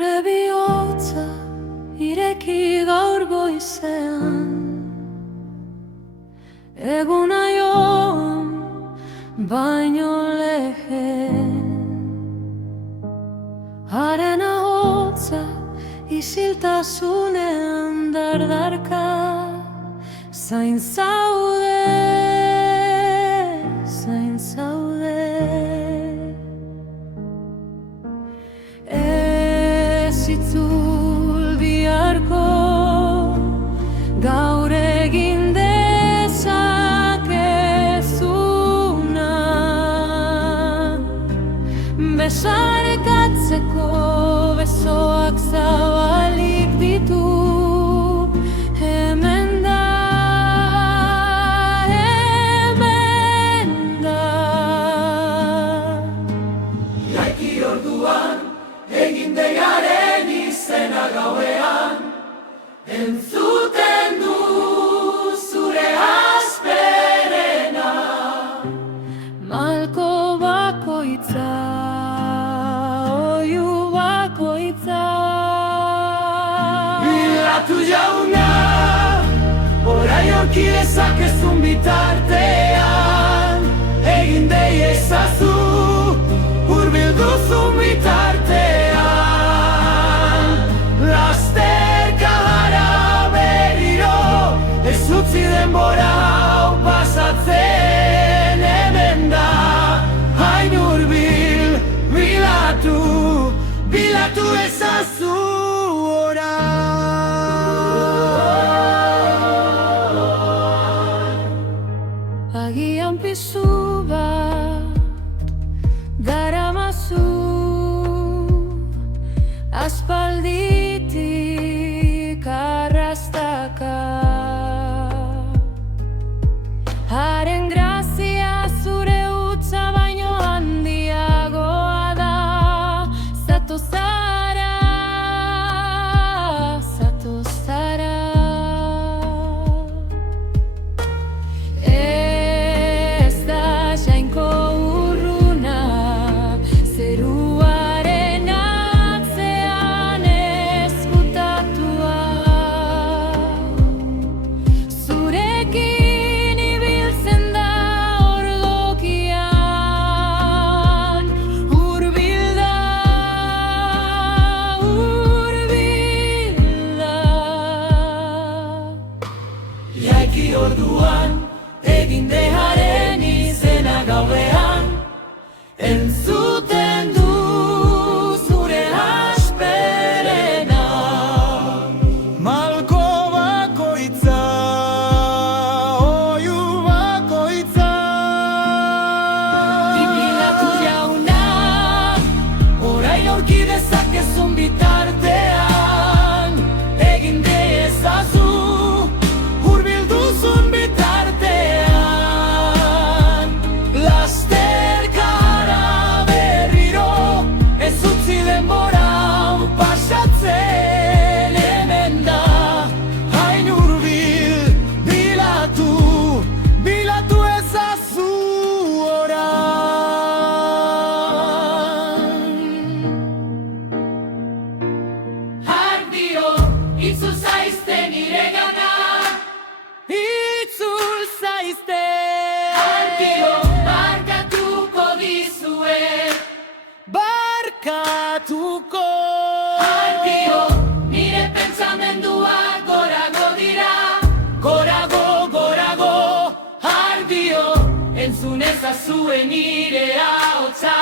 Zure bihotza ireki gaur goizean, eguna joan baino lehen. Haren ahotsa isiltasunean dardarka, zain zaude, zain zaude. Ez itzul biharko, gaur egin dezakezuna. Besarkatzeko besoak zabalik ditu, hemen da, hemen da. Jaiki orduan, egin deiaren izena gauean, entzuten du zure hasperena. Malko bakoitza, oihu bakoitza. Bilatu jauna, orai aurki dezakezun bitartean, egin dei ezazu, hurbilduzun bitartean. Lasterka gara berriro, ez utzi denbora hau pasatzen, hemen da, hain hurbil. Bilatu, bilatu ezazu orain. Agian pisu bat daramazu, aspalditik arrastaka. Haren grazia zure hutsa baino handiagoa da. Zatoz zara, zatoz zara. Ez da jainko urruna, zeruaren atzean ezkutatua. Zurekin ibiltzen da ordokian, hurbil da, hurbil da. Jaiki orduan, egin deiaren izena gauean, entzuten du zure hasperena. Malko bakoitza, oihu bakoitza. Bilatu jauna, Orain aurki dezakezun bitartean, egin dei ezazu, hurbilduzun bitartean. Lasterka gara berriro, ez utzi denbora hau pasatzen, hemen da, hain hurbil. Bilatu, bilatu ezazu orain. Ardio, itzul zaizte niregana. Itzul zaizte. Ardio, barkatuko dizuet. Barkatuko. Ardio, nire pentsamenduak gorago dira. Gorago, gorago. Ardio, entzun ezazue nire ahotsa.